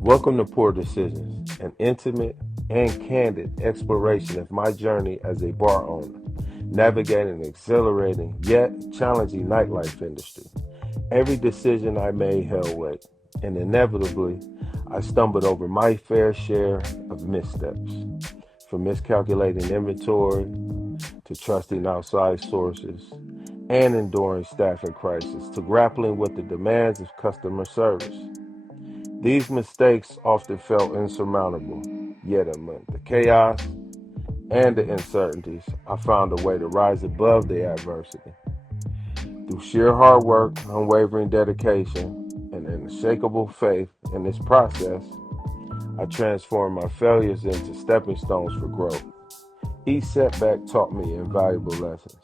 Welcome to Poor Decisions, an intimate and candid exploration of my journey as a bar owner, navigating an exhilarating yet challenging nightlife industry. Every decision I made held weight, and inevitably, I stumbled over my fair share of missteps. From miscalculating inventory to trusting outside sources and enduring staffing crisis to grappling with the demands of customer service. These mistakes often felt insurmountable, yet amid the chaos and the uncertainties, I found a way to rise above the adversity. Through sheer hard work, unwavering dedication, and unshakable faith in this process, I transformed my failures into stepping stones for growth. Each setback taught me invaluable lessons,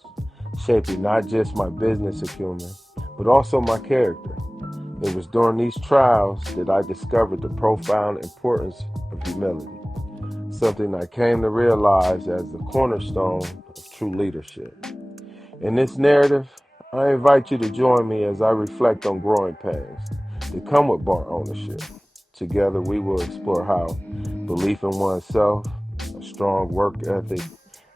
shaping not just my business acumen, but also my character. It was during these trials that I discovered the profound importance of humility, something I came to realize as the cornerstone of true leadership. In this narrative, I invite you to join me as I reflect on growing pains that come with bar ownership. Together, we will explore how belief in oneself, a strong work ethic,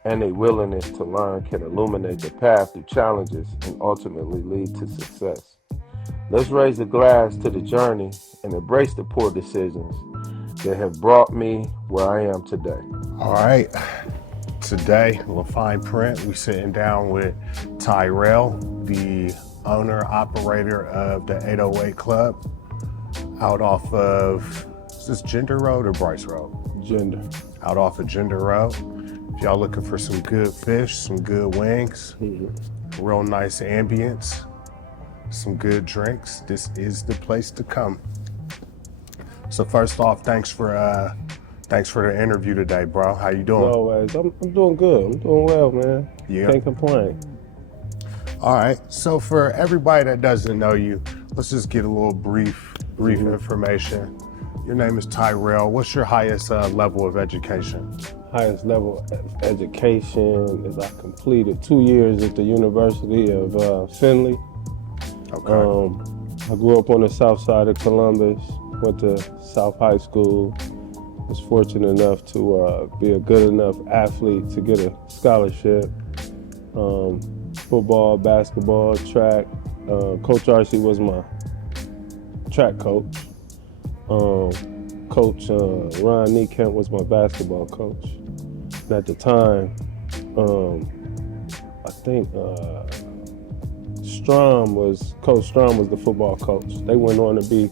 and a willingness to learn can illuminate the path through challenges and ultimately lead to success. Let's raise a glass to the journey and embrace the poor decisions that have brought me where I am today. All right, today, little fine print, we sitting down with Tyrell, the owner, operator of the 808 Club, out off of, is this Gender Road or Bryce Road? Gender. Out off of Gender Road. If y'all looking for some good fish, some good wings, real nice ambience, some good drinks, this is the place to come. So first off, thanks for the interview today, bro. How you doing? Always. I'm doing good. I'm doing well, man. Yeah. Can't complain. All right. So for everybody that doesn't know you, let's just get a little brief information. Your name is Tyrell. What's your highest level of education? Highest level of education is I completed 2 years at the University of Findlay. Okay. I grew up on the south side of Columbus, went to South High School, was fortunate enough to be a good enough athlete to get a scholarship. Football, basketball, track. Coach RC was my track coach. Coach Ron Kemp was my basketball coach. And at the time, I think Coach Strom was the football coach. They went on to be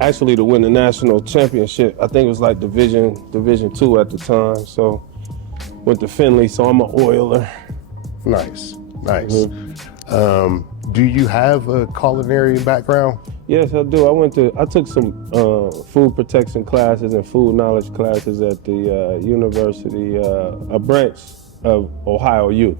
actually to win the national championship. I think it was like Division II at the time. So went to Findlay, so I'm an Oiler. Nice. Do you have a culinary background? Yes, I do. I took some food protection classes and food knowledge classes at the University, a branch of Ohio U.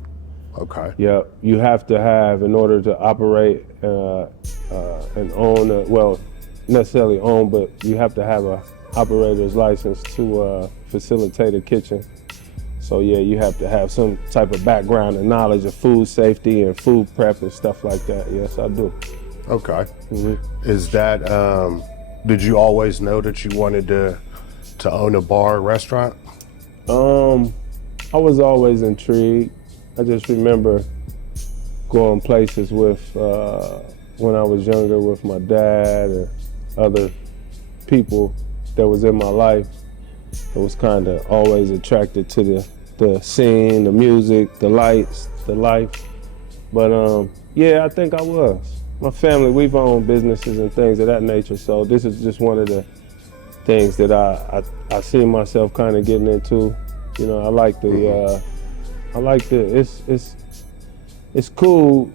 Okay. Yeah, you have to have, in order to operate and own, well, necessarily own, but you have to have a operator's license to facilitate a kitchen. So yeah, you have to have some type of background and knowledge of food safety and food prep and stuff like that. Yes, I do. Okay. Is that, did you always know that you wanted to own a bar or restaurant? I was always intrigued. I just remember going places with, when I was younger, with my dad and other people that was in my life. I was kind of always attracted to the scene, the music, the lights, the life. But yeah, I think I was. My family, we've owned businesses and things of that nature, so this is just one of the things that I see myself kind of getting into. You know, it's cool.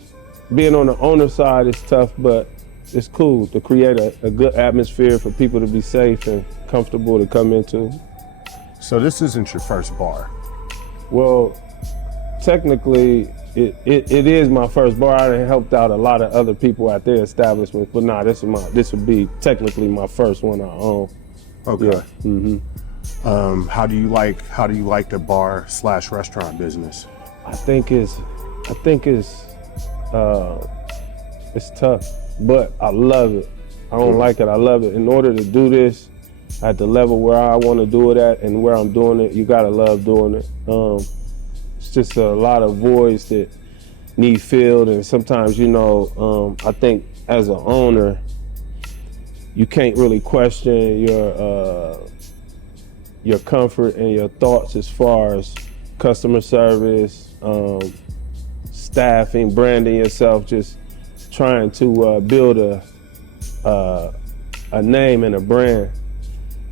Being on the owner side is tough, but it's cool to create a good atmosphere for people to be safe and comfortable to come into. So this isn't your first bar? Well, technically, it is my first bar. I done helped out a lot of other people at their establishments, but nah, this would be technically my first one I own. Okay. Yeah. How do you like the bar / restaurant business? I think it's tough, but I love it. I don't like it. I love it. In order to do this, at the level where I want to do it at and where I'm doing it, you gotta love doing it. It's just a lot of voids that need filled, and sometimes, I think as an owner, you can't really question your comfort and your thoughts as far as customer service, staffing, branding yourself, just trying to build a name and a brand.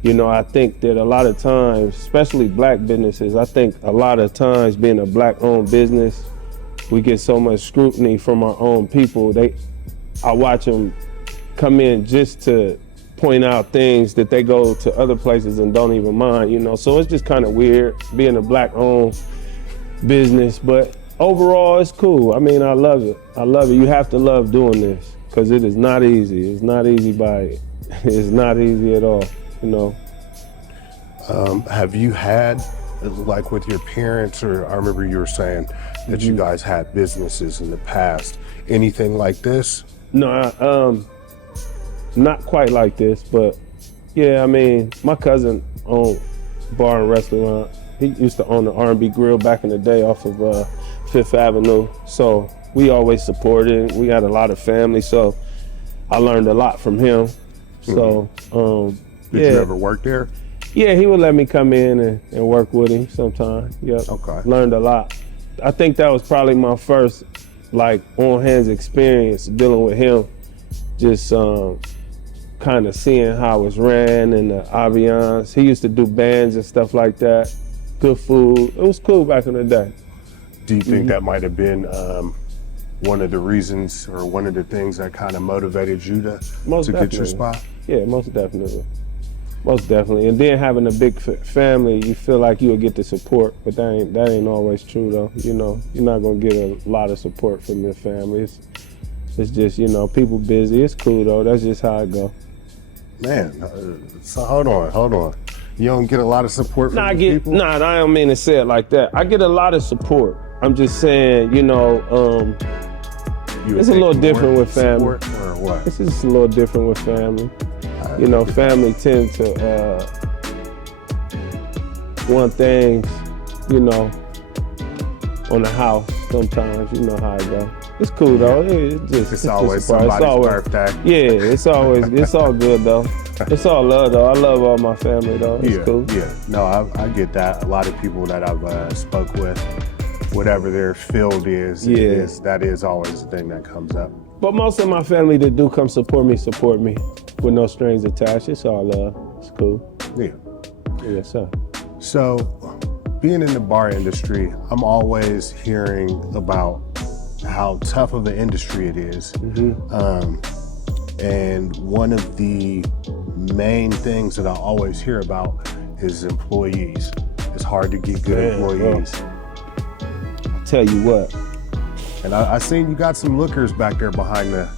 I think that a lot of times, especially black businesses, I think a lot of times being a black-owned business, we get so much scrutiny from our own people. I watch them come in just to point out things that they go to other places and don't even mind, So it's just kind of weird being a black-owned business, but overall it's cool. I mean, I love it. You have to love doing this because it is not easy. It's not easy it's not easy at all, Have you had, like with your parents, or I remember you were saying that you guys had businesses in the past, anything like this? No, not quite like this, but yeah, I mean, my cousin owned a bar and restaurant. He used to own the R&B Grill back in the day off of Fifth Avenue. So we always supported. We had a lot of family, so I learned a lot from him. So, Did you ever work there? Yeah, he would let me come in and work with him sometime. Yeah. Okay. Learned a lot. I think that was probably my first on-hands experience dealing with him. Just kind of seeing how it ran and the ambiance. He used to do bands and stuff like that. Good food. It was cool back in the day. Do you think that might have been one of the reasons or one of the things that kind of motivated you to get your spot? Yeah, most definitely. Most definitely. And then having a big family, you feel like you'll get the support, but that ain't always true though. You're not gonna get a lot of support from your family. It's just, people busy. It's cool though. That's just how it go. Man, so hold on. You don't get a lot of support from people? Nah, I don't mean to say it like that. I get a lot of support. I'm just saying, it's a little different with family. Or what? It's just a little different with family. Family tend to want things, on the house sometimes. You know how it go. It's cool though. It's always somebody's birthday. Yeah, it's all good though. It's all love though. I love all my family though. It's cool. Yeah. No, I get that. A lot of people that I've spoke with, whatever their field is, that is always the thing that comes up. But most of my family that do come support me with no strings attached. It's all love. It's cool. Yeah. Yes, sir. So, being in the bar industry, I'm always hearing about how tough of an industry it is. And one of the main things that I always hear about is employees. It's hard to get good employees. I'll tell you what. And I seen you got some lookers back there behind the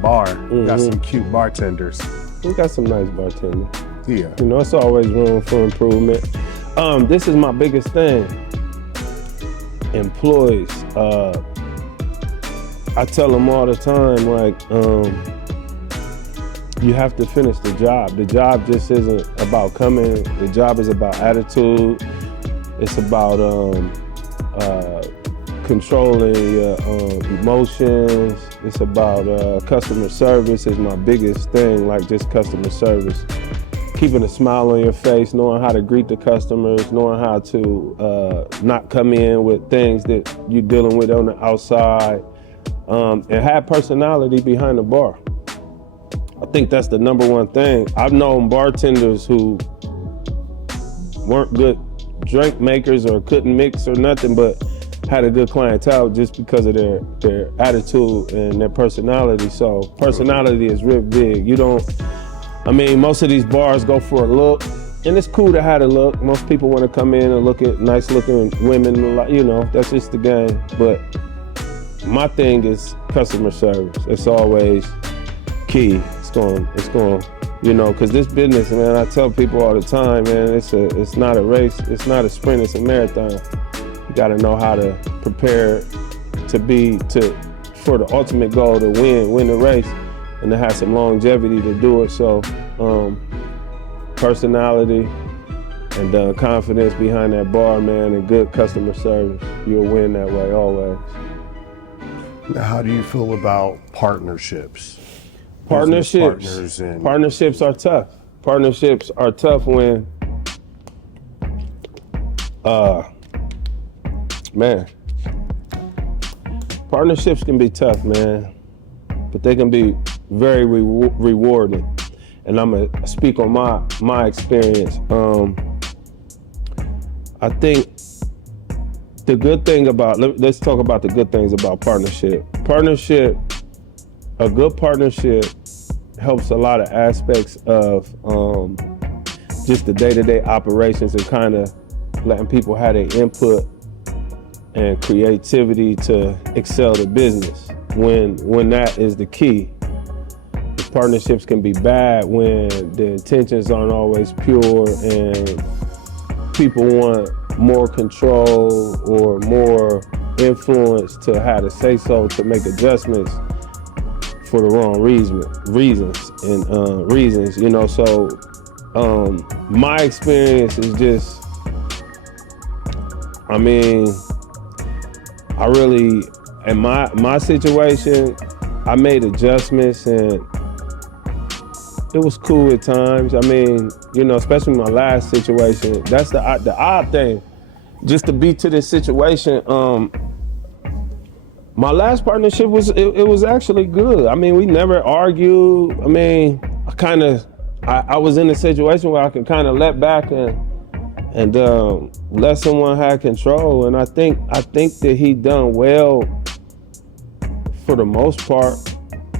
bar. You got some cute bartenders. We got some nice bartenders. Yeah. It's always room for improvement. This is my biggest thing. Employees. I tell them all the time, you have to finish the job. The job just isn't about coming. The job is about attitude. It's about controlling your emotions. It's about customer service is my biggest thing, just customer service. Keeping a smile on your face, knowing how to greet the customers, knowing how to not come in with things that you're dealing with on the outside, and have personality behind the bar. I think that's the number one thing. I've known bartenders who weren't good drink makers or couldn't mix or nothing, but had a good clientele just because of their attitude and their personality. So personality is real big. Most of these bars go for a look, and it's cool to have a look. Most people want to come in and look at nice looking women, that's just the game. But my thing is customer service. It's always key. It's going, because this business, man, I tell people all the time, man, it's not a race, it's not a sprint, it's a marathon. You gotta know how to prepare for the ultimate goal to win the race and to have some longevity to do it. So personality and confidence behind that bar, man, and good customer service, you'll win that way always. Now, how do you feel about partnerships? Partnerships are tough. Partnerships are tough when, man, partnerships can be tough, man, but they can be very rewarding. And I'm gonna speak on my experience. I think the good thing about, let's talk about the good things about partnership. A good partnership helps a lot of aspects of just the day-to-day operations and kind of letting people have their input and creativity to excel the business. When that is the key. The partnerships can be bad when the intentions aren't always pure and people want more control or more influence to how to say so, to make adjustments for the wrong reasons, you know. So my experience is just, I mean, I really, in my situation, I made adjustments and it was cool at times. I mean, you know, especially my last situation, that's the odd thing. Just to be to this situation, my last partnership was actually good. I mean, we never argued. I mean, I was in a situation where I could kind of let back and let someone have control. And I think that he done well for the most part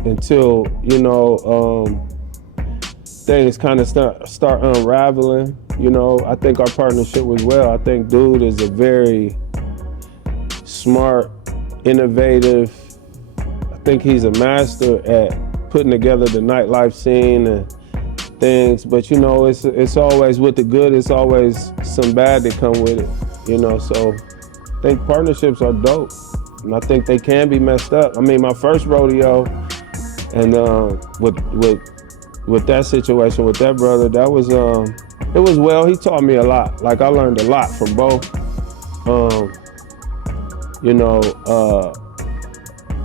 until, you know, things kind of start unraveling. You know, I think our partnership was well. I think dude is a very smart, innovative. I think he's a master at putting together the nightlife scene and things. But you know, it's always with the good, it's always some bad that come with it. You know, so I think partnerships are dope, and I think they can be messed up. I mean, my first rodeo, and with that situation with that brother, that was it was well. He taught me a lot. Like I learned a lot from both. You know,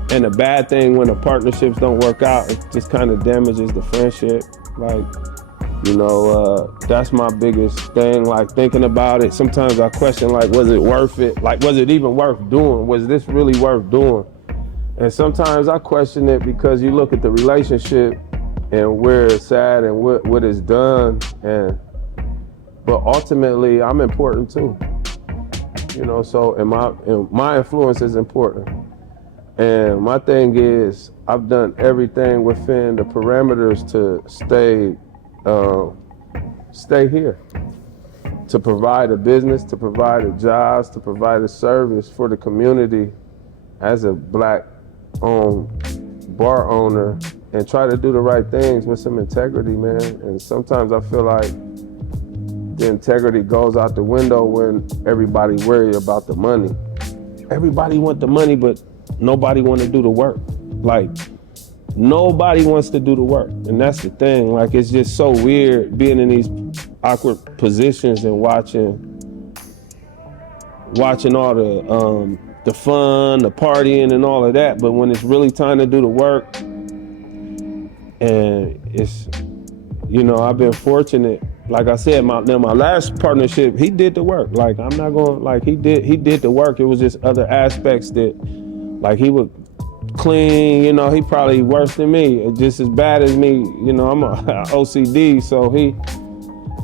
and the bad thing when the partnerships don't work out, it just kind of damages the friendship. Like, you know, that's my biggest thing. Like thinking about it, sometimes I question, like, was it worth it? Like, was it even worth doing? Was this really worth doing? And sometimes I question it because you look at the relationship and where it's at and what it's done, but ultimately I'm important too. You know, so and my influence is important. And my thing is, I've done everything within the parameters to stay here, to provide a business, to provide a jobs, to provide a service for the community as a Black-owned bar owner, and try to do the right things with some integrity, man. And sometimes I feel like the integrity goes out the window when everybody worry about the money. Everybody want the money, but nobody want to do the work. Like, nobody wants to do the work. And that's the thing. Like, it's just so weird being in these awkward positions and watching all the fun, the partying and all of that. But when it's really time to do the work, and it's, you know, I've been fortunate. Like I said, my last partnership, he did the work. Like, I'm not going, like, he did the work. It was just other aspects that, like, he would clean, you know, he probably worse than me, just as bad as me. You know, I'm a OCD, so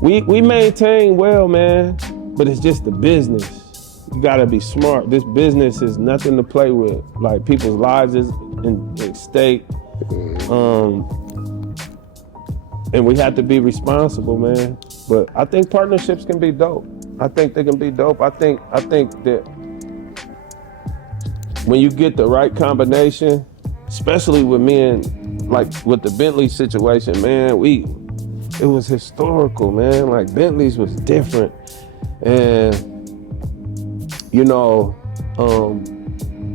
we maintain well, man, but it's just the business. You gotta be smart. This business is nothing to play with. Like, people's lives is at stake. And we have to be responsible, man. But I think partnerships can be dope. I think they can be dope. I think that when you get the right combination, especially with me and, like, with the Bentley situation, man, it was historical, man. Like, Bentley's was different. And, you know,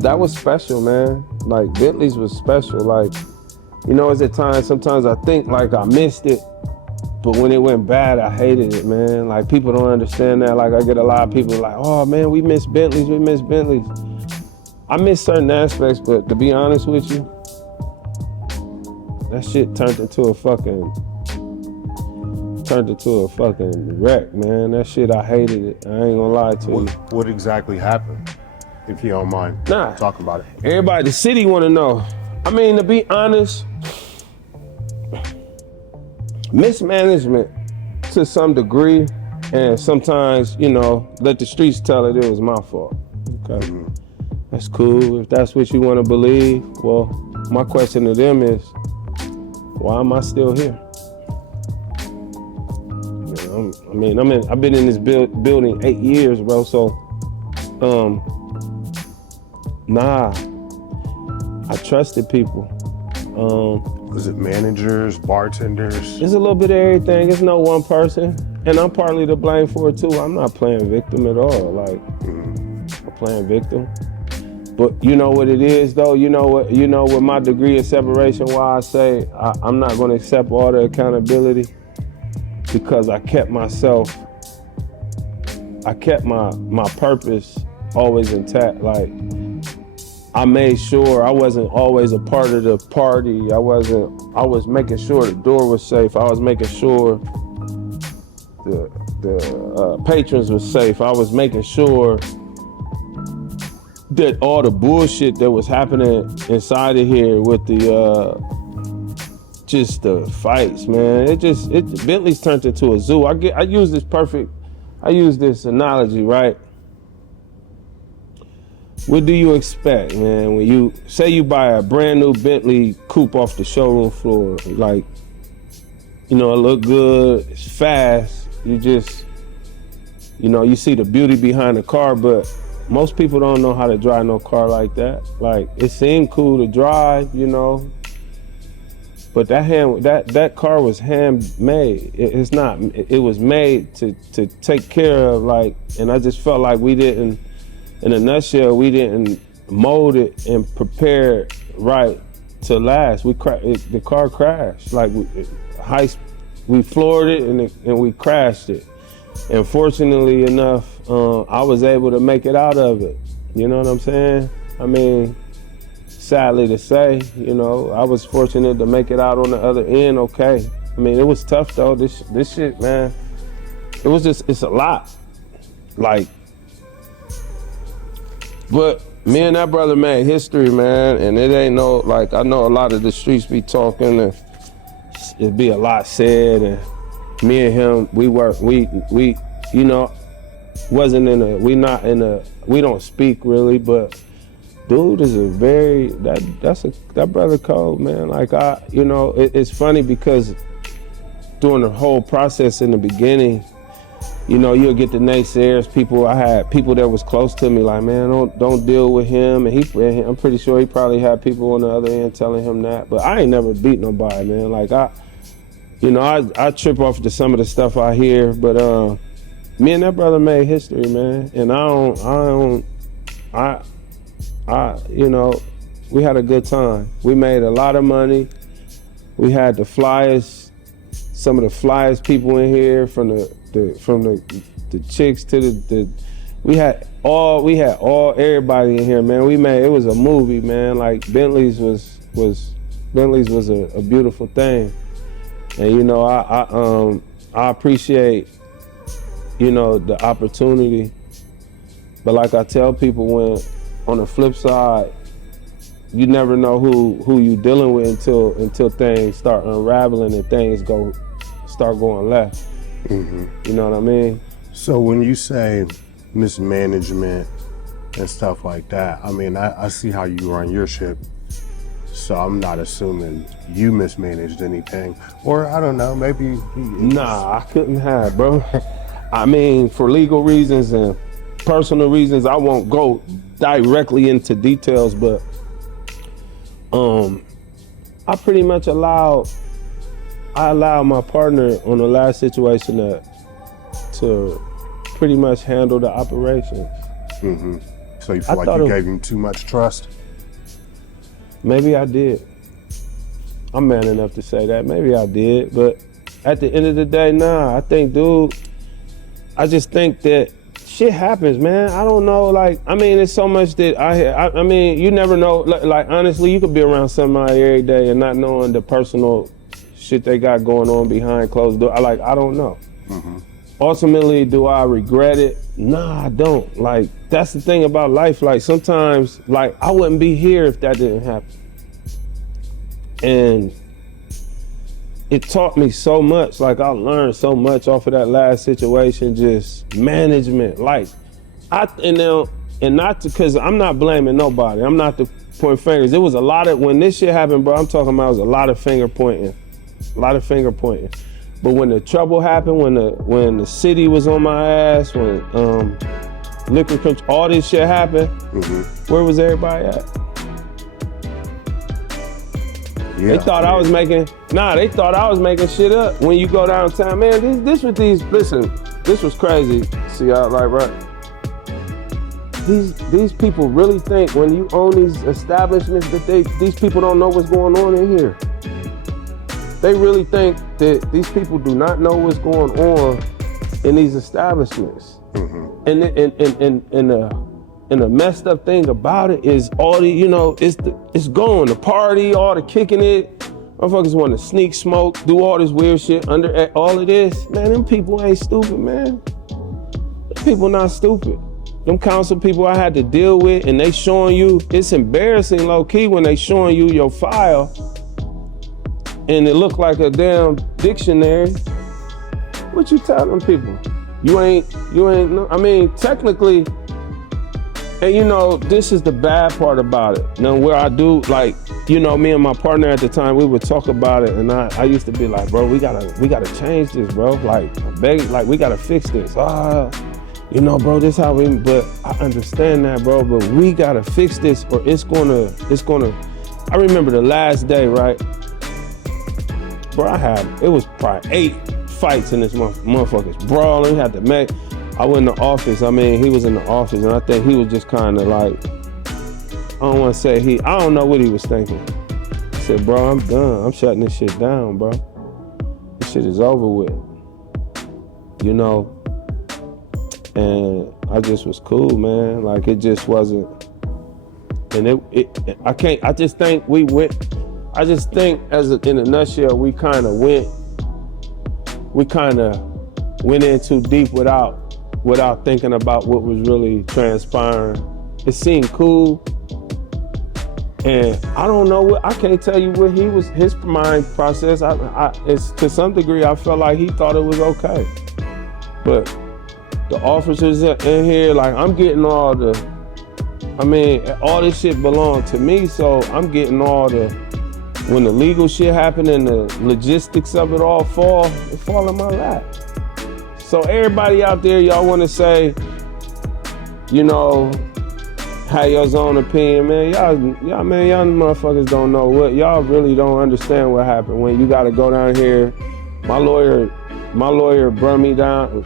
that was special, man. Like, Bentley's was special. Like, you know, sometimes I think like I missed it, But when it went bad, I hated it, man. Like, people don't understand that. Like, I get a lot of people like, oh man, we miss Bentleys, we miss Bentleys. I miss certain aspects, but to be honest with you, that shit turned into a fucking wreck, man. That shit, I hated it. I ain't gonna lie to you. What exactly happened, if you don't mind talking about it? Everybody, the city wanna know. I mean, to be honest, mismanagement to some degree, and sometimes, you know, let the streets tell it was my fault. Okay, that's cool. If that's what you want to believe, well, my question to them is, why am I still here? You know, I've been in this building 8 years, bro. So, I trusted people. Was it managers, bartenders? It's a little bit of everything. It's no one person, and I'm partly to blame for it too. I'm not playing victim at all. Like, I'm playing victim. But you know what it is, though. You know what my degree of separation. Why I say I'm not going to accept all the accountability, because I kept myself. I kept my purpose always intact. Like, I made sure I wasn't always a part of the party. I was making sure the door was safe. I was making sure the patrons were safe. I was making sure that all the bullshit that was happening inside of here with the just the fights, man. Bentley's turned into a zoo. I use this analogy, right? What do you expect, man, when you say you buy a brand new Bentley coupe off the showroom floor? Like, you know, it look good, it's fast. You just, you know, you see the beauty behind the car, but most people don't know how to drive no car like that. Like, it seemed cool to drive, you know, but that car was handmade. It's not. It was made to take care of, like, and I just felt like we didn't. In a nutshell, we didn't mold it and prepare it right to last. The car crashed. Like, we floored it and we crashed it. And fortunately enough, I was able to make it out of it. You know what I'm saying? I mean, sadly to say, you know, I was fortunate to make it out on the other end okay. I mean, it was tough though. This shit, man, it's a lot. Like, but me and that brother made history, man, and it ain't no, like, I know a lot of the streets be talking and it'd be a lot said, and me and him, we you know, we don't speak really, but dude is that brother code, man. Like, you know, it's funny because during the whole process in the beginning, you know, you'll get the naysayers. I had people that was close to me like, man, don't deal with him. And I'm pretty sure he probably had people on the other end telling him that. But I ain't never beat nobody, man. Like, I trip off to some of the stuff I hear. But me and that brother made history, man. And you know, we had a good time. We made a lot of money. We had the flyest, some of the flyest people in here, from the chicks to we had everybody in here, man. It was a movie, man. Like, Bentley's was a beautiful thing. And, you know, I appreciate, you know, the opportunity. But like I tell people, when on the flip side, you never know who you dealing with until things start unraveling and things start going left. Mm-hmm. You know what I mean? So when you say mismanagement and stuff like that, I mean, I see how you run your ship, so I'm not assuming you mismanaged anything. Or I don't know, maybe. Nah, I couldn't have, bro. I mean, for legal reasons and personal reasons, I won't go directly into details, but I pretty much allowed my partner on the last situation to pretty much handle the operations. Mm-hmm. So you feel like you gave him too much trust? Maybe I did. I'm man enough to say that. Maybe I did, but at the end of the day, nah. I think, dude, I just think that shit happens, man. I don't know, like, I mean, it's so much that I mean, you never know. Like, honestly, you could be around somebody every day and not knowing the personal shit they got going on behind closed doors. I don't know. Ultimately, do I regret it? Nah, I don't. Like, that's the thing about life. Like, sometimes, like, I wouldn't be here if that didn't happen. And it taught me so much. Like, I learned so much off of that last situation, just management. Like, and not because I'm not blaming nobody. I'm not to point fingers. It was a lot of, when this shit happened, bro, I'm talking about, it was a lot of finger pointing. But when the trouble happened, when the city was on my ass, when liquor control, all this shit happened, where was everybody at? Yeah, they thought I was making shit up. When you go downtown, man, this was crazy. See, right? These people really think when you own these establishments that these people don't know what's going on in here. They really think that these people do not know what's going on in these establishments. And the messed up thing about it is all the, it's going, the party, all the kicking it. Motherfuckers want to sneak smoke, do all this weird shit under all of this. Man, them people ain't stupid, man. Them people not stupid. Them council people I had to deal with, and they showing you, it's embarrassing low key when they showing you your file and it look like a damn dictionary. What you tell them people? You ain't, I mean, technically, and this is the bad part about it. Now where I do, like, me and my partner at the time, we would talk about it, and I used to be like, bro, we gotta change this, bro. Like, we gotta fix this. Bro, this how we, but I understand that, bro, but we gotta fix this or it's gonna, I remember the last day, right? Bro, it was probably 8 fights in this motherfuckers brawling. I went in the office. I mean, he was in the office, and I think he was just kind of like, I don't want to say I don't know what he was thinking. He said, bro, I'm done. I'm shutting this shit down, bro. This shit is over with. And I just was cool, man. Like, it just wasn't, and I just think in a nutshell, we kind of went in too deep without thinking about what was really transpiring. It seemed cool, and I don't know I can't tell you what his mind process. It's to some degree, I felt like he thought it was okay, but the officers in here, like, I'm getting all this shit belonged to me, so I'm getting all when the legal shit happened and the logistics of it all fall in my lap. So everybody out there, y'all want to say, have your own opinion, man. Y'all motherfuckers don't know y'all really don't understand what happened when you got to go down here. My lawyer brought me down,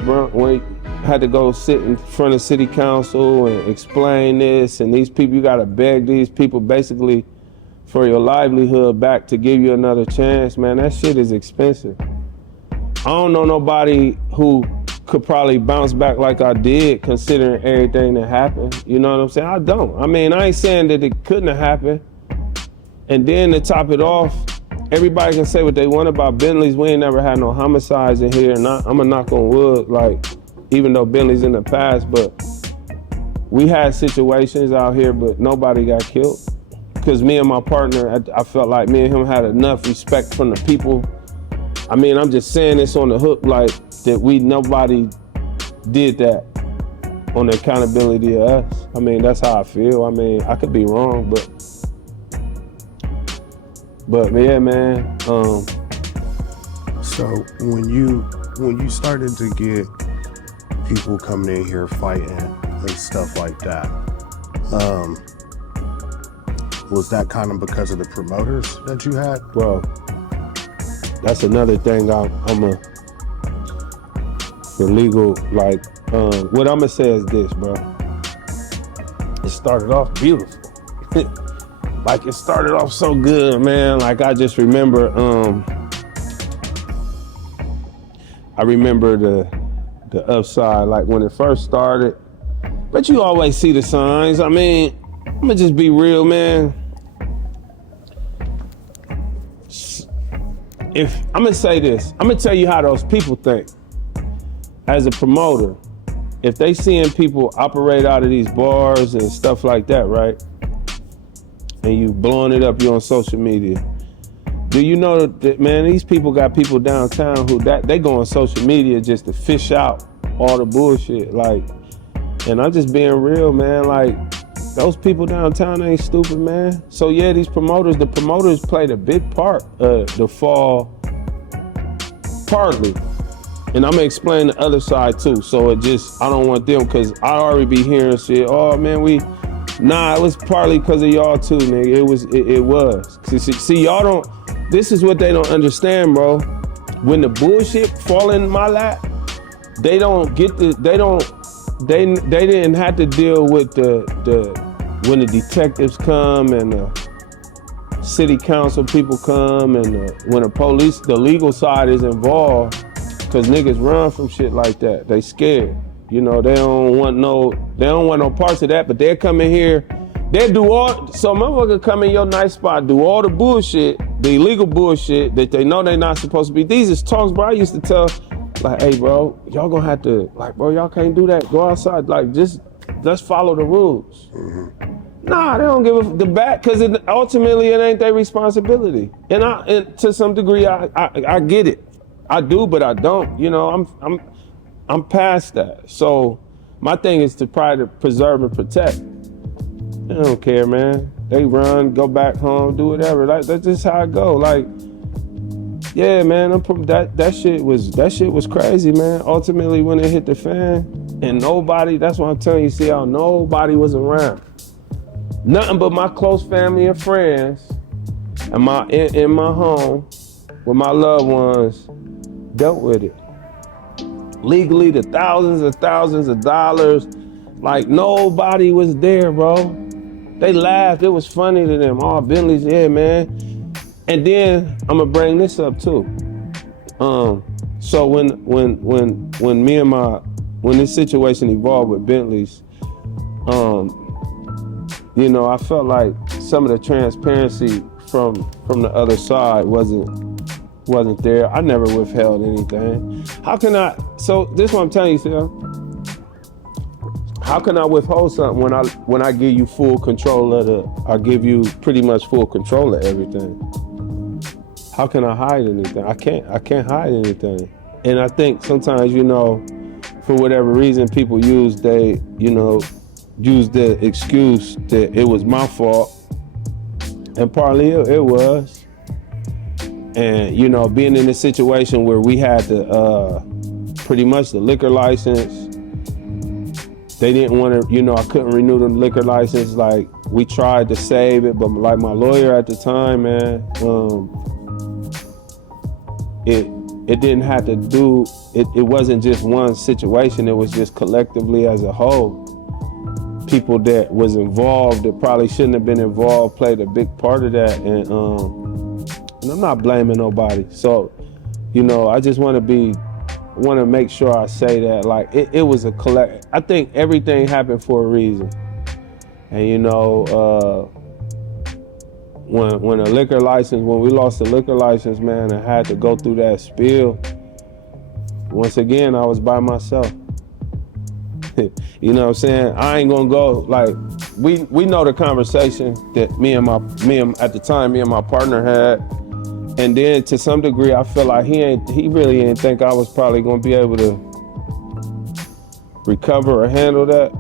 had to go sit in front of city council and explain this, and these people, you got to beg these people basically for your livelihood back to give you another chance, man. That shit is expensive. I don't know nobody who could probably bounce back like I did, considering everything that happened. You know what I'm saying? I don't. I mean, I ain't saying that it couldn't have happened. And then to top it off, everybody can say what they want about Bentley's. We ain't never had no homicides in here. And I'm gonna knock on wood, like, even though Bentley's in the past, but we had situations out here, but nobody got killed. Because me and my partner, I felt like me and him had enough respect from the people. I mean, I'm just saying this on the hook, like, that nobody did that on the accountability of us. I mean, that's how I feel. I mean, I could be wrong, but yeah, man. So when you started to get people coming in here fighting and stuff like that, was that kind of because of the promoters that you had? Well, that's another thing. The legal, like, what I'm gonna say is this, bro. It started off beautiful. Like, it started off so good, man. Like, I just remember, I remember the upside, like when it first started. But you always see the signs. I mean, I'm gonna just be real, man. If I'm gonna say this, I'm gonna tell you how those people think. As a promoter, if they seeing people operate out of these bars and stuff like that, right? And you blowing it up, you on social media. Do you know that, man, these people got people downtown who they go on social media just to fish out all the bullshit. Like, and I'm just being real, man. Like, those people downtown ain't stupid, man. So yeah, the promoters played a big part of the fall, partly. And I'm gonna explain the other side too. So I don't want them, cause I already be hearing shit. Oh man, it was partly because of y'all too, nigga. It was. See, y'all don't, this is what they don't understand, bro. When the bullshit fall in my lap, they didn't have to deal with when the detectives come and the city council people come and when the legal side is involved, cause niggas run from shit like that. They scared. You know, they don't want no parts of that, but they'll come in here, so motherfucker come in your nice spot, do all the bullshit, the illegal bullshit that they know they're not supposed to be. These is talks, bro. I used to tell, like, hey, bro, y'all gonna have to, like, bro, y'all can't do that. Go outside, like, just let's follow the rules. Nah, they don't give the back, because ultimately it ain't their responsibility. And to some degree, I get it. I do, but I don't. You know, I'm past that. So my thing is to try to preserve and protect. I don't care, man. They run, go back home, do whatever. Like, that's just how it go. Like, yeah, man, that shit was crazy, man. Ultimately, when it hit the fan, and that's what I'm telling you, see how nobody was around. Nothing but my close family and friends, and in my home, with my loved ones, dealt with it. Legally, the thousands of dollars, like nobody was there, bro. They laughed, it was funny to them. Oh, Bentley's, yeah, man. And then I'm gonna bring this up too. So when this situation evolved with Bentley's, you know, I felt like some of the transparency from the other side wasn't there. I never withheld anything. So this is what I'm telling you, Phil. How can I withhold something when I give you full control I give you pretty much full control of everything? How can I hide anything? I can't hide anything. And I think sometimes, you know, for whatever reason, people use the excuse that it was my fault. And partly it was. And, you know, being in a situation where we had pretty much the liquor license, they didn't want to, you know, I couldn't renew the liquor license. Like, we tried to save it, but like my lawyer at the time, man, it didn't have to do, it wasn't just one situation, it was just collectively as a whole. People that was involved that probably shouldn't have been involved played a big part of that. And I'm not blaming nobody. So, you know, I just want to make sure I say that, like, it was a collect. I think everything happened for a reason. And, you know, when we lost the liquor license, man, I had to go through that spiel. Once again, I was by myself. You know what I'm saying? I ain't gonna go, like, we know the conversation that me and my partner had. And then to some degree, I feel like he really didn't think I was probably gonna be able to recover or handle that.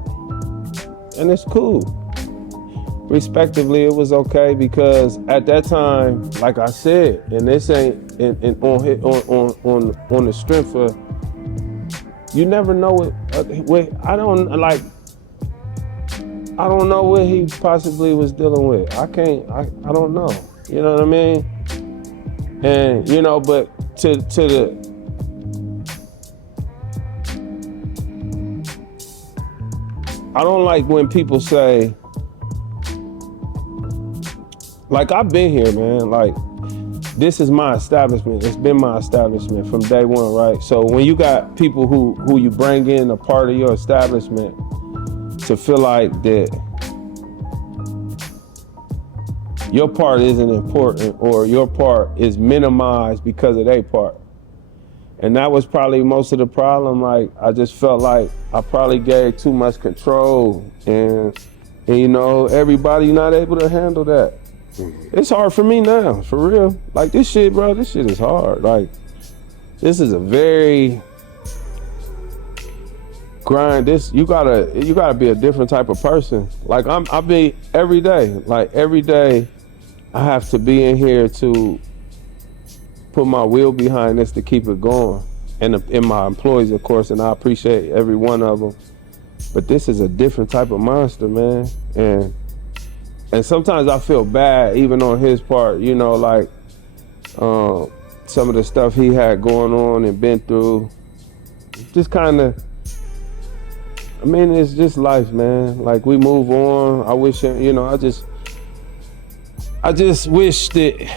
And it's cool. Respectively, it was okay, because at that time, like I said, and this ain't on the strength of, you never know what I don't know what he possibly was dealing with. I don't know. You know what I mean? And, you know, but I don't like when people say, like, I've been here, man. Like, this is my establishment. It's been my establishment from day one, right? So when you got people who you bring in a part of your establishment to feel like that your part isn't important or your part is minimized because of their part. And that was probably most of the problem. Like, I just felt like I probably gave too much control and you know, everybody not able to handle that. It's hard for me now, for real. Like, this shit, bro, this shit is hard. Like, this is a very grind. You gotta be a different type of person. Like, I be every day. Like, every day I have to be in here to put my will behind this to keep it going. And my employees, of course, and I appreciate every one of them. But this is a different type of monster, man. And sometimes I feel bad, even on his part, you know, like some of the stuff he had going on and been through. Just kind of, I mean, it's just life, man. Like, we move on. I wish, you know, I just wish that,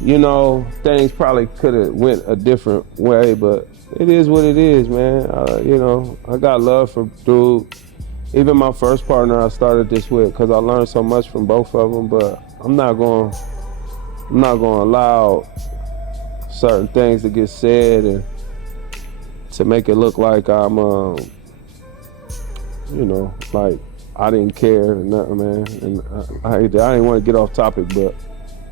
you know, things probably could have went a different way, but it is what it is, man. You know, I got love for dude. Even my first partner I started this with, because I learned so much from both of them, but I'm not going to allow certain things to get said and to make it look like I'm, you know, like I didn't care or nothing, man. And I didn't want to get off topic, but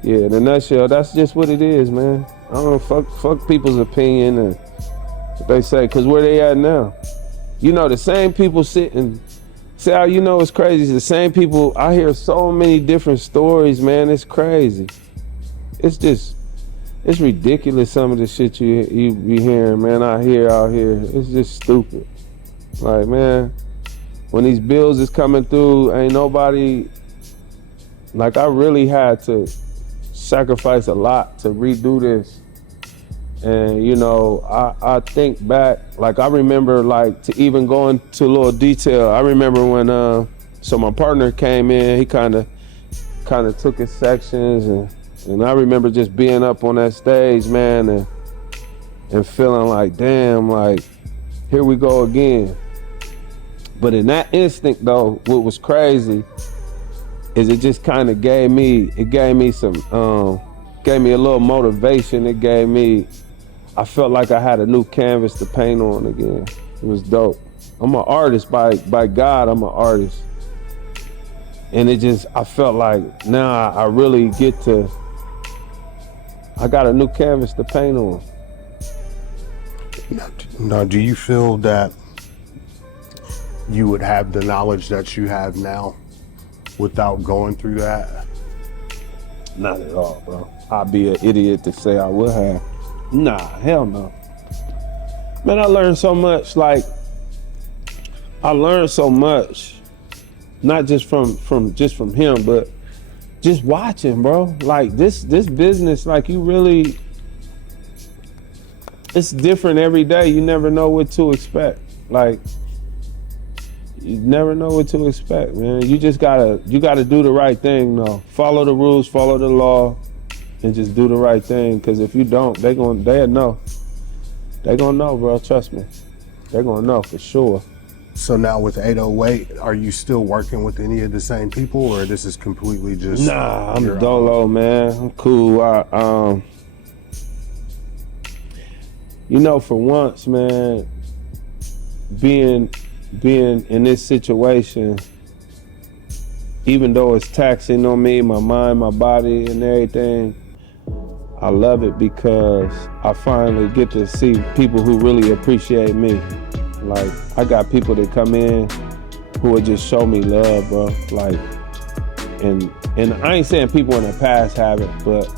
yeah, in a nutshell, that's just what it is, man. I don't know, fuck people's opinion and what they say, because where they at now? You know, the same people sitting, see how you know it's crazy? The same people, I hear so many different stories, man. It's crazy. It's just, it's ridiculous, some of the shit you be hearing, man, out here. It's just stupid. Like, man, when these bills is coming through, ain't nobody, like, I really had to sacrifice a lot to redo this. And, you know, I think back, like, I remember, like, to even go into a little detail. I remember when, so my partner came in, he kind of took his sections, and I remember just being up on that stage, man, and feeling like, damn, like, here we go again. But in that instant, though, what was crazy is it just kind of gave me some, gave me a little motivation. I felt like I had a new canvas to paint on again. It was dope. I'm an artist, by God, I'm an artist. And I felt like now I really I got a new canvas to paint on. Now, do you feel that you would have the knowledge that you have now without going through that? Not at all, bro. I'd be an idiot to say I would have. Nah, hell no. Man, I learned so much. Like, I learned so much, not just from him, but just watching, bro. Like, this business, like, you really, it's different every day. You never know what to expect. Like, you never know what to expect, man. You just gotta do the right thing, though. Follow the rules, follow the law, and just do the right thing. Because if you don't, they'll know. They gonna know, bro. Trust me. They're gonna know for sure. So now with 808, are you still working with any of the same people, or this is completely just? Nah, I'm dolo, man. I'm cool. You know, for once, man, being in this situation, even though it's taxing on me, my mind, my body, and everything, I love it because I finally get to see people who really appreciate me. Like, I got people that come in who will just show me love, bro. Like, and I ain't saying people in the past haven't, but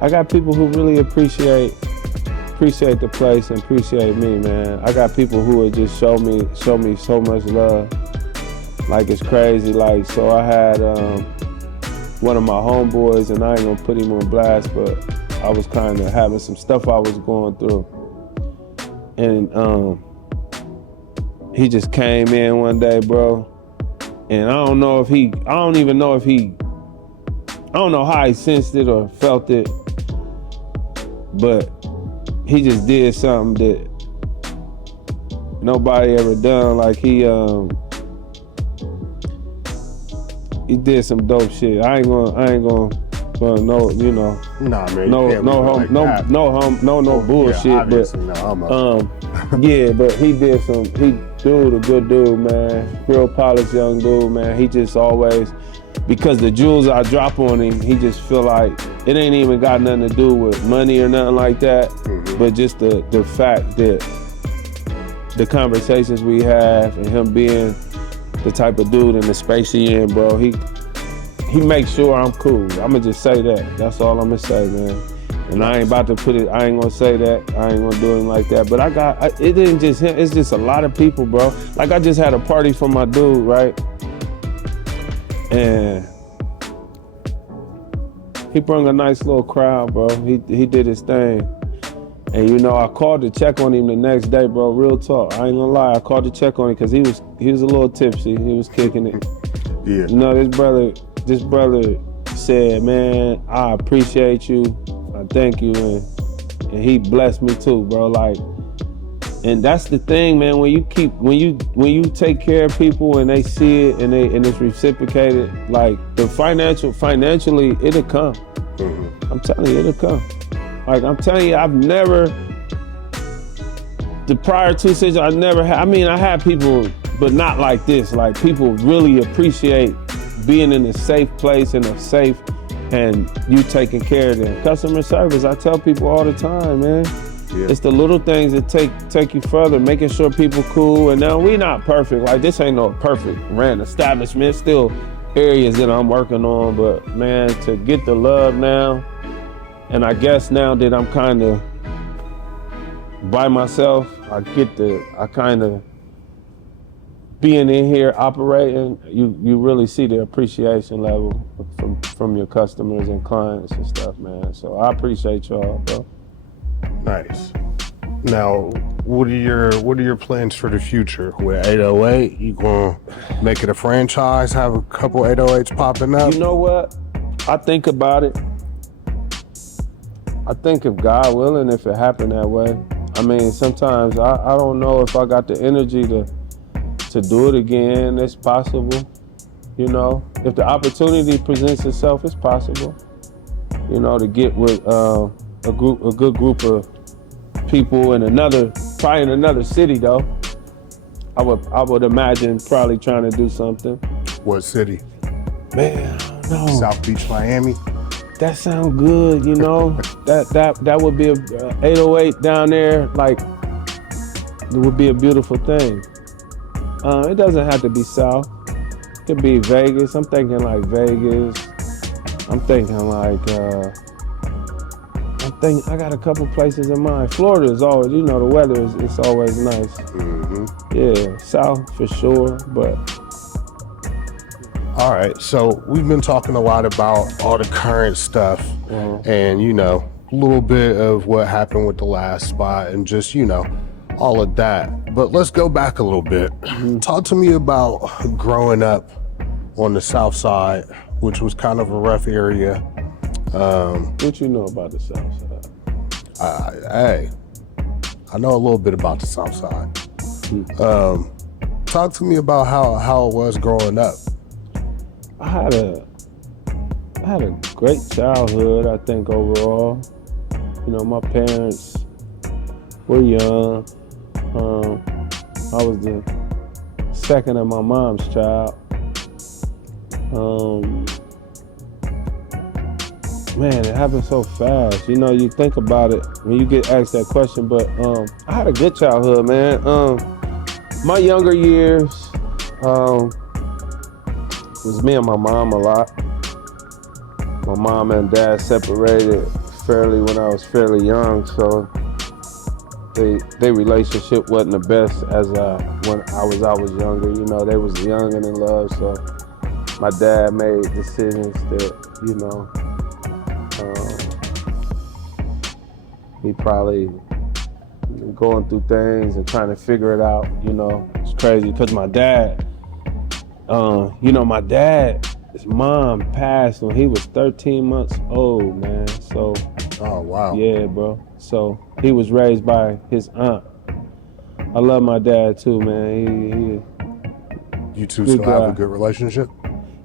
I got people who really appreciate the place and appreciate me, man. I got people who would just show me so much love. Like, it's crazy. Like, so I had one of my homeboys, and I ain't gonna put him on blast, but I was kind of having some stuff I was going through. And he just came in one day, bro. And I don't know how he sensed it or felt it, but he just did something that nobody ever done. Like he did some dope shit. I ain't gonna no, you know. Nah, man. No bullshit. Yeah, but no, yeah, but he did some. Dude, a good dude, man. Real polished young dude, man. He just always, because the jewels I drop on him, he just feel like it ain't even got nothing to do with money or nothing like that, but just the fact that the conversations we have and him being the type of dude in the space he in, bro, he makes sure I'm cool. I'ma just say that. That's all I'ma say, man. And I ain't about to put it, I ain't gonna say that. I ain't gonna do him like that. But it ain't just him, it's just a lot of people, bro. Like I just had a party for my dude, right? And he brought a nice little crowd, bro. He did his thing. And you know, I called to check on him the next day, bro. Real talk. I ain't gonna lie. I called to check on him because he was a little tipsy. He was kicking it. Yeah. You know, this brother said, man, I appreciate you. I thank you. And he blessed me too, bro. Like, and that's the thing, man. When you take care of people and they see it and it's reciprocated, like the financially, it'll come. I'm telling you, it'll come. Like I'm telling you, the prior two situations, I never had. I mean, I had people, but not like this. Like people really appreciate being in a safe place and and you taking care of them. Customer service, I tell people all the time, man. Yeah. It's the little things that take you further, making sure people cool. And now we not perfect. Like this ain't no perfect rent establishment. Still areas that I'm working on, but man, to get the love now, and I guess now that I'm kind of by myself, I kind of being in here operating, you really see the appreciation level from your customers and clients and stuff, man. So I appreciate y'all, bro. Nice. Now, what are your plans for the future with 808? You gonna make it a franchise? Have a couple 808s popping up? You know what? I think about it. I think if God willing, if it happened that way. I mean, sometimes I don't know if I got the energy to do it again. It's possible, you know. If the opportunity presents itself, it's possible, you know, to get with a good group of people in probably in another city though. I would imagine probably trying to do something. What city? Man, I don't know. South Beach, Miami. That sounds good, you know. that would be a 808 down there. Like, it would be a beautiful thing. It doesn't have to be South. It could be Vegas. I'm thinking like Vegas. I'm thinking like I got a couple places in mind. Florida is always, you know, the weather it's always nice. Yeah, South for sure, but. All right, so we've been talking a lot about all the current stuff and, you know, a little bit of what happened with the last spot and just, you know, all of that. But let's go back a little bit. Talk to me about growing up on the South Side, which was kind of a rough area. What you know about the South Side? I know a little bit about the South Side. Talk to me about how it was growing up. I had a great childhood, I think, overall. You know, my parents were young. I was the second of my mom's child. Man, it happened so fast. You know, you think about it when you get asked that question, but I had a good childhood, man. My younger years, it was me and my mom a lot. My mom and dad separated when I was fairly young, so their relationship wasn't the best as when I was younger. You know, they was young and in love, so my dad made decisions that, you know, he probably going through things and trying to figure it out. You know, it's crazy because my dad. You know, my dad, his mom passed when he was 13 months old, man. So Oh, wow. Yeah, bro. So he was raised by his aunt. I love my dad too, man. You two Good still have a guy. good relationship?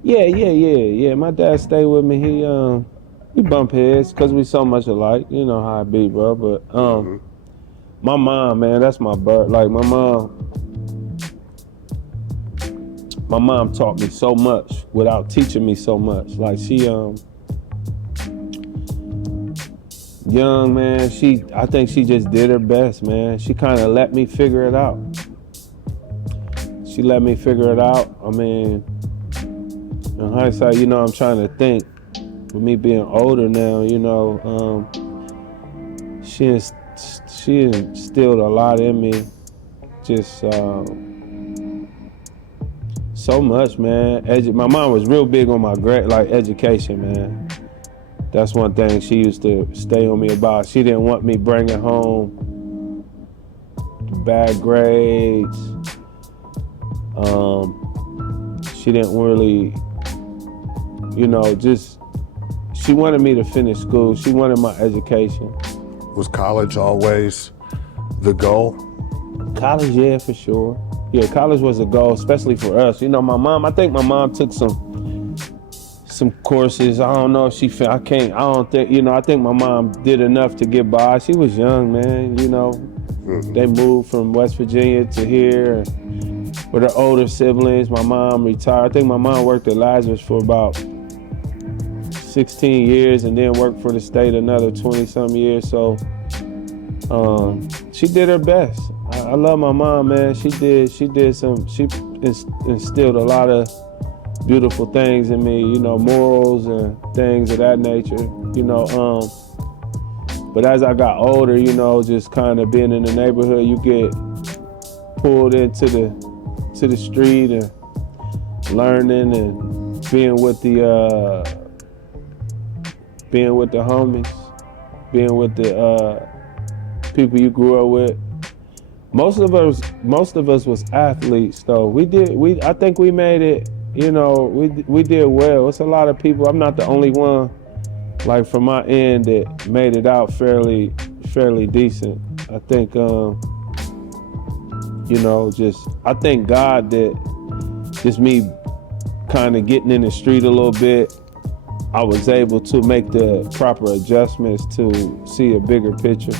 Yeah. My dad stayed with me. He bump heads because we so much alike. You know how I be, bro. But my mom, man, that's my birth. Like my mom taught me so much without teaching me so much. Like she young, man, I think she just did her best, man. She kind of let me figure it out. She let me figure it out. I mean, in hindsight, you know, I'm trying to think. With me being older now, you know, she instilled a lot in me. Just so much, man. My mom was real big on my education, man. That's one thing she used to stay on me about. She didn't want me bringing home bad grades. She didn't really, you know, she wanted me to finish school. She wanted my education. Was college always the goal? College, yeah, for sure. Yeah, college was a goal, especially for us. You know, I think my mom took some courses. I don't know if I think my mom did enough to get by. She was young, man, you know. They moved from West Virginia to here with her older siblings. My mom retired. I think my mom worked at Lazarus for about 16 years and then worked for the state another 20-some years. So she did her best. I love my mom, man. She instilled a lot of beautiful things in me, you know, morals and things of that nature, you know. But as I got older, you know, just kind of being in the neighborhood, you get pulled into the street and learning and being with the homies, being with the people you grew up with. Most of us was athletes, though. I think we made it. You know, we did well. It's a lot of people. I'm not the only one, like from my end, that made it out fairly decent. I think, you know, I thank God that just me kind of getting in the street a little bit, I was able to make the proper adjustments to see a bigger picture.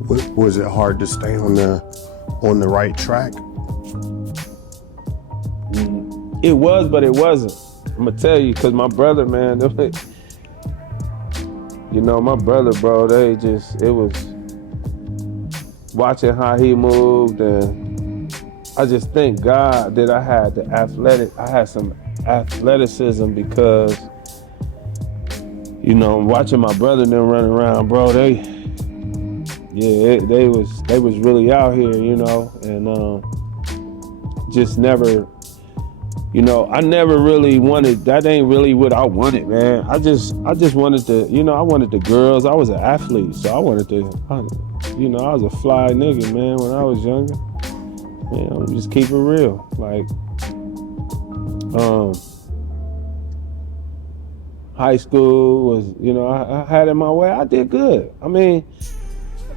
Was it hard to stay on the right track? It was, but it wasn't. I'm gonna tell you, cause my brother, man, you know, my brother, bro, it was watching how he moved, and I just thank God that I had some athleticism, because, you know, watching my brother and them running around, bro, they was really out here, you know, and just never. You know, I never really wanted, that ain't really what I wanted, man. I just wanted to, you know, I wanted the girls. I was an athlete, so I wanted to, you know, I was a fly nigga, man, when I was younger. You know, just keep it real. Like, high school was, you know, I had it my way. I did good. I mean,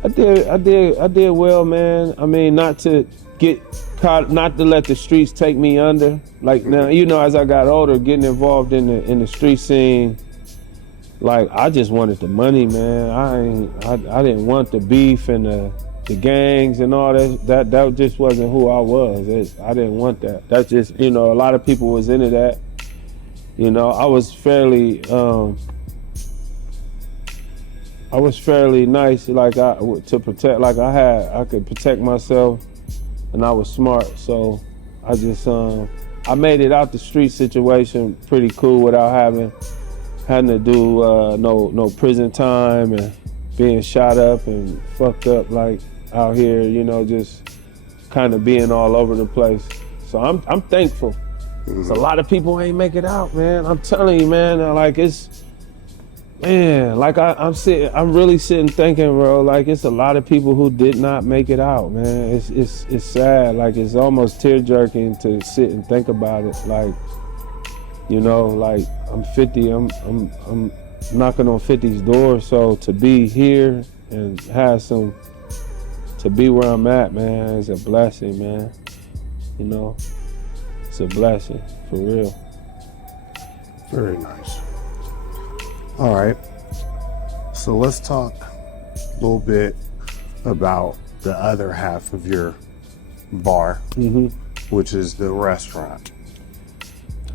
I did well, man. I mean, not to get caught, not to let the streets take me under. Like now, you know, as I got older, getting involved in the street scene, like I just wanted the money, man. I didn't want the beef and the gangs and all that. That just wasn't who I was. I didn't want that. That's just, you know, a lot of people was into that. You know, I was fairly nice, like I could protect myself, and I was smart. So I just I made it out the street situation pretty cool without having to do no prison time and being shot up and fucked up like out here, you know, just kind of being all over the place. So I'm thankful. There's a lot of people ain't make it out, man. I'm telling you, man. Like I'm really sitting thinking, bro. Like it's a lot of people who did not make it out, man. It's sad. Like it's almost tear jerking to sit and think about it. Like, you know, like I'm 50. I'm knocking on 50's door. So to be here and to be where I'm at, man, is a blessing, man. You know, it's a blessing, for real. Very nice. All right. So let's talk a little bit about the other half of your bar, which is the restaurant,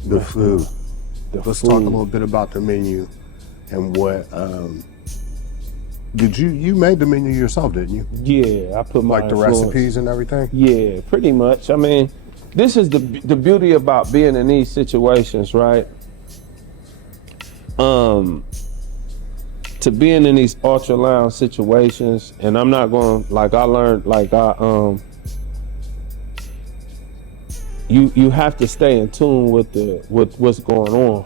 the food. Let's talk a little bit about the menu and what, you made the menu yourself, didn't you? Yeah, I put my Like the influence. recipes and everything? Yeah, pretty much. I mean, this is the beauty about being in these situations, right? To being in these ultra lounge situations, and I'm not going, like I learned, you have to stay in tune with what's going on.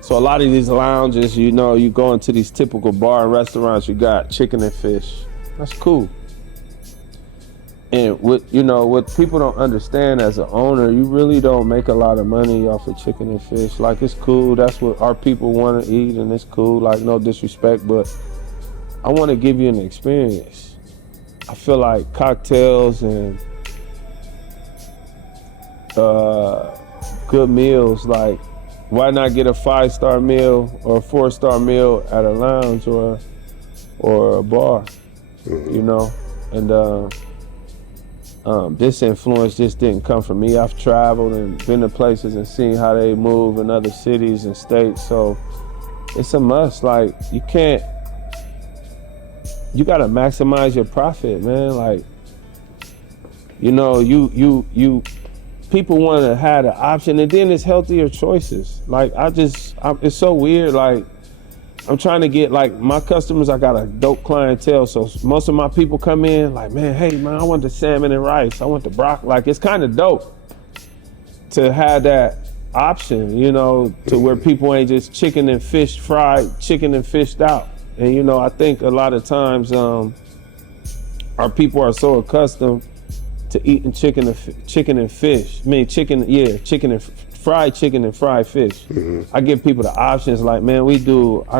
So a lot of these lounges, you know, you go into these typical bar and restaurants, you got chicken and fish. That's cool. And what people don't understand as an owner, you really don't make a lot of money off of chicken and fish. Like, it's cool. That's what our people want to eat, and it's cool. Like, no disrespect, but I want to give you an experience. I feel like cocktails and good meals, like, why not get a 5-star meal or a 4-star meal at a lounge or a bar, you know? And this influence just didn't come from me. I've traveled and been to places and seen how they move in other cities and states. So it's a must. Like, you gotta maximize your profit, man. Like, you know, people want to have the option, and then it's healthier choices. Like, it's so weird. Like, I'm trying to get, like, my customers, I got a dope clientele. So most of my people come in like, man, hey, man, I want the salmon and rice. I want the broccoli. Like, it's kind of dope to have that option, you know, to where people ain't just chicken and fish fried, chicken and fished out. And, you know, I think a lot of times our people are so accustomed to eating chicken and fish. I mean, chicken and fried chicken and fried fish. I give people the options, like, man, I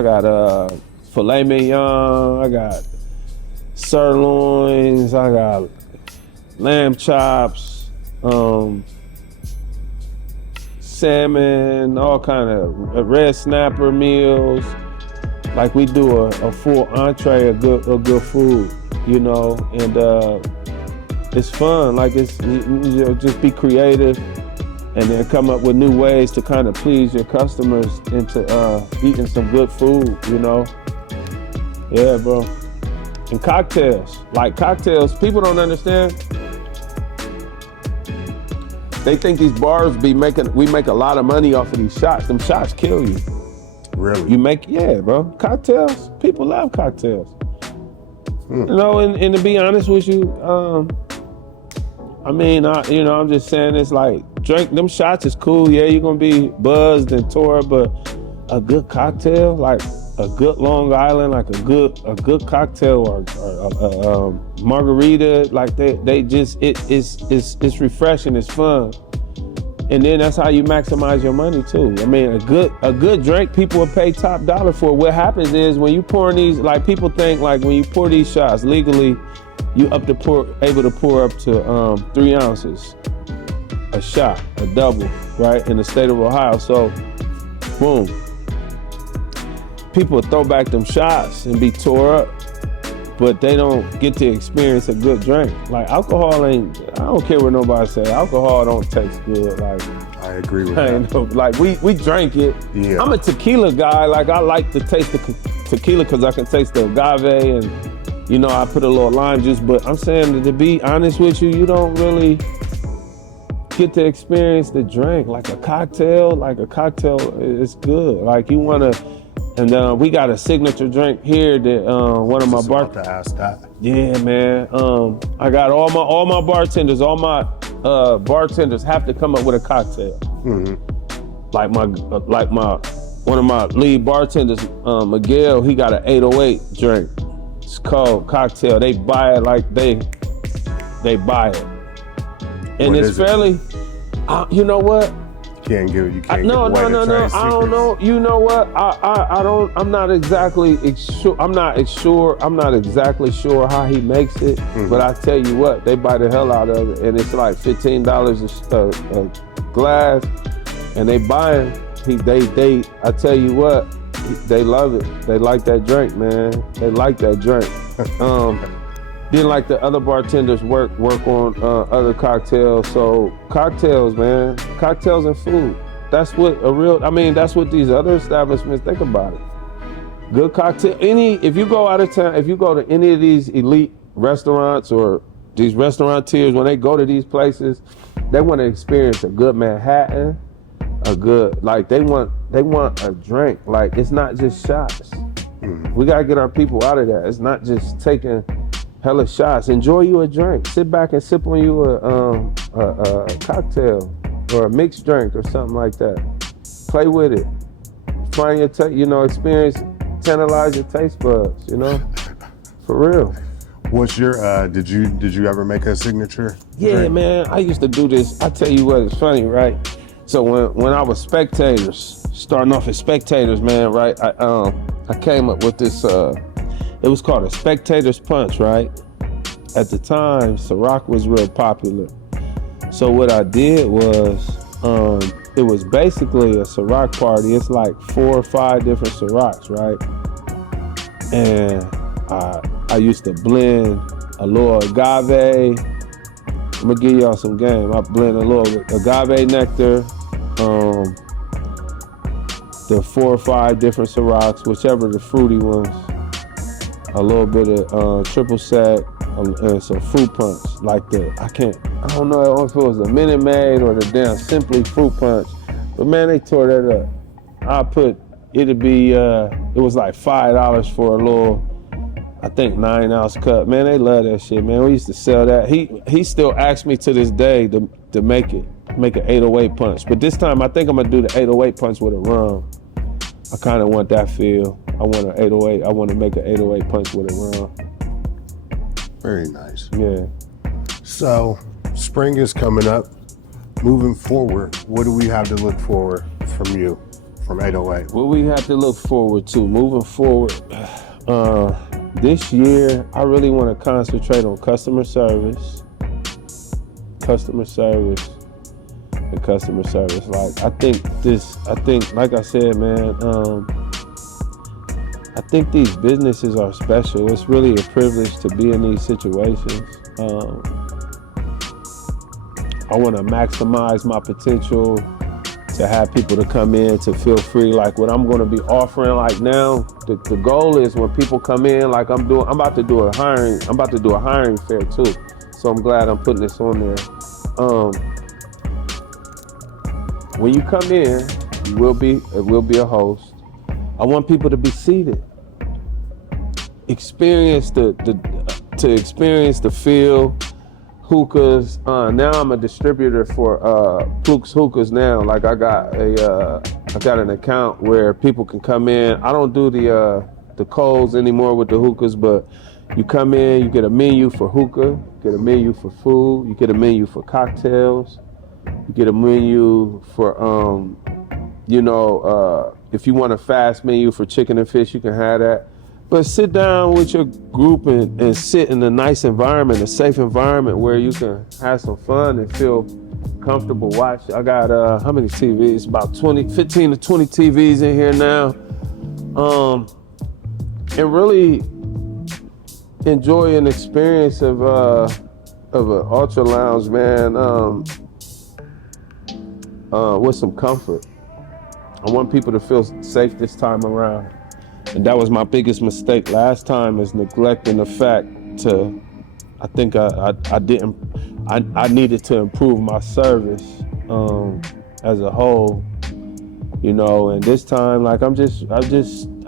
got filet mignon, I got sirloins, I got lamb chops, salmon, all kind of red snapper meals. Like, we do a full entree of good food, you know, and it's fun. Like, it's, you know, just be creative and then come up with new ways to kind of please your customers into eating some good food, you know? Yeah, bro. And cocktails. Like, cocktails, people don't understand. They think these bars we make a lot of money off of these shots. Them shots kill you. Really? Yeah, bro. Cocktails, people love cocktails. You know, and to be honest with you, I mean, I'm just saying, it's like, drink them shots is cool. Yeah, you're gonna be buzzed and tore, but a good cocktail, like a good Long Island, like a good cocktail or margarita, like it's refreshing, it's fun. And then that's how you maximize your money too. I mean, a good drink, people will pay top dollar for. What happens is when you pour these, like, people think like when you pour these shots legally, you able to pour up to 3 ounces a shot, a double, right, in the state of Ohio. So, boom. People throw back them shots and be tore up, but they don't get to experience a good drink. Like, alcohol I don't care what nobody say, alcohol don't taste good. Like, I agree with that. Like, we drink it. Yeah. I'm a tequila guy. Like, I like to taste the tequila because I can taste the agave and, you know, I put a little lime juice, but I'm saying that, to be honest with you, you don't really get to experience the drink. Like a cocktail is good. Like, you want to, and we got a signature drink here that one of my about to ask that. Yeah, man. I got all my bartenders have to come up with a cocktail. Like one of my lead bartenders, Miguel, he got an 808 drink. It's called cocktail. They buy it like they buy it. And What it's is it? fairly, you know what? Can't give. You can't No, give away no, the no, no. trade I don't know. You know what? I don't. I'm not exactly sure. I'm not exactly sure how he makes it. But I tell you what, they buy the hell out of it, and it's like $15 a glass, and they buy him. They. I tell you what, they love it. They like that drink, man. They like that drink. Then like the other bartenders work on other cocktails. So cocktails, man, cocktails and food. That's what that's what these other establishments think about it. Good cocktail. If you go out of town, if you go to any of these elite restaurants or these restaurateurs, when they go to these places, they want to experience a good Manhattan, they want a drink. Like, it's not just shots. We gotta get our people out of that. It's not just taking hella shots. Enjoy you a drink. Sit back and sip on you a cocktail or a mixed drink or something like that. Play with it. Find your experience, tantalize your taste buds, for real. What's your, did you ever make a signature drink? Man, I used to do this. I tell you what, it's funny, right? So when I was starting off as spectators, man, right? I came up with this, it was called a Spectator's Punch, right? At the time, Ciroc was real popular. So what I did was, it was basically a Ciroc party. It's like 4 or 5 different Cirocs, right? And I used to blend a little agave. I'm gonna give y'all some game. I blend a little agave nectar, the 4 or 5 different Cirocs, whichever the fruity ones, a little bit of triple sec, and some fruit punch, like I don't know if it was the Minute Maid or the damn Simply Fruit Punch, but man, they tore that up. It was like $5 for a little, I think 9-ounce cup. Man, they love that shit, man. We used to sell that. He still asks me to this day to make an 808 punch, but this time I think I'm gonna do the 808 punch with a rum. I kind of want that feel. I want an 808. I want to make an 808 punch with a rum. Very nice. Yeah. So, spring is coming up. Moving forward, what do we have to look forward from you, from 808? What we have to look forward to moving forward, this year, I really want to concentrate on customer service. Like, I think, like I said, man, I think these businesses are special. It's really a privilege to be in these situations. I want to maximize my potential to have people to come in to feel free. Like what I'm going to be offering, like now, the goal is when people come in, like I'm about to do a hiring fair too. So I'm glad I'm putting this on there. When you come in, it will be a host. I want people to be seated. Experience the feel. Hookahs. Now I'm a distributor for Plukes Hookahs now. Like I got an account where people can come in. I don't do the codes anymore with the hookahs, but you come in, you get a menu for hookah, get a menu for food, you get a menu for cocktails, you get a menu for if you want a fast menu for chicken and fish, you can have that. But sit down with your group and sit in a nice environment, a safe environment where you can have some fun and feel comfortable watching. I got, how many TVs? About 15 to 20 TVs in here now. And really enjoy an experience of an ultra lounge, man, with some comfort. I want people to feel safe this time around. And that was my biggest mistake last time, is neglecting the fact I think I needed to improve my service as a whole, and this time, like I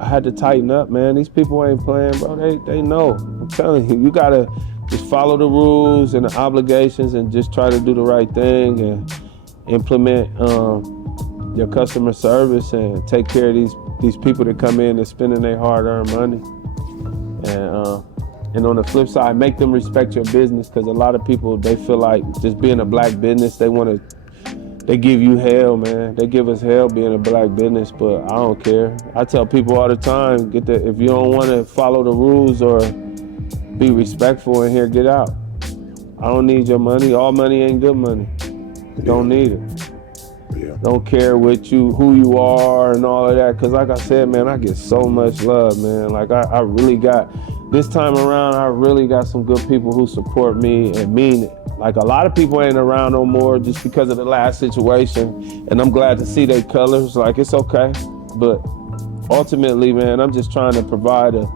had to tighten up, man. These people ain't playing, bro. They know. I'm telling you, you gotta just follow the rules and the obligations and just try to do the right thing and implement your customer service and take care of these people that come in and spending their hard-earned money. And on the flip side, make them respect your business, because a lot of people, they feel like just being a black business, they want to they give you hell, man. They give us hell being a black business, but I don't care. I tell people all the time, if you don't want to follow the rules or be respectful in here, get out. I don't need your money. All money ain't good money. Don't need it. Yeah. Don't care who you are and all of that. Cause like I said, man, I get so much love, man. Like I really got, this time around, I really got some good people who support me and mean it. Like a lot of people ain't around no more just because of the last situation. And I'm glad to see their colors. Like it's okay. But ultimately, man, I'm just trying to provide a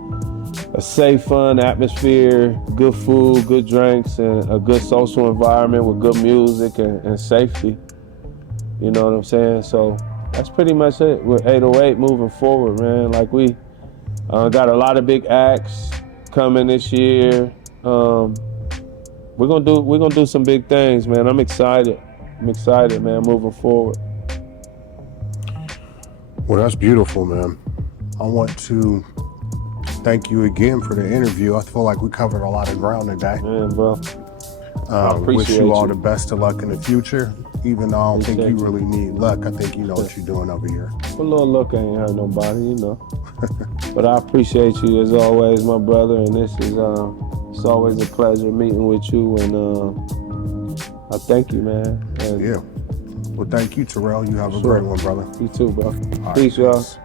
safe, fun atmosphere, good food, good drinks, and a good social environment with good music and safety. You know what I'm saying? So that's pretty much it with 808 moving forward, man. Like we got a lot of big acts coming this year. We're gonna do some big things, man. I'm excited. Man, moving forward. Well, that's beautiful, man. I want to thank you again for the interview. I feel like we covered a lot of ground today. Man, bro. I appreciate wish you all the best of luck in the future. Even though I don't think you Appreciate really need luck, I think you know what you're doing over here. A little luck ain't hurt nobody, you know. But I appreciate you as always, my brother. And this is it's always a pleasure meeting with you. And I thank you, man. And Yeah. Well, thank you, Tyrell. You have a great one, brother. you too, bro. All right, Peace, y'all. peace.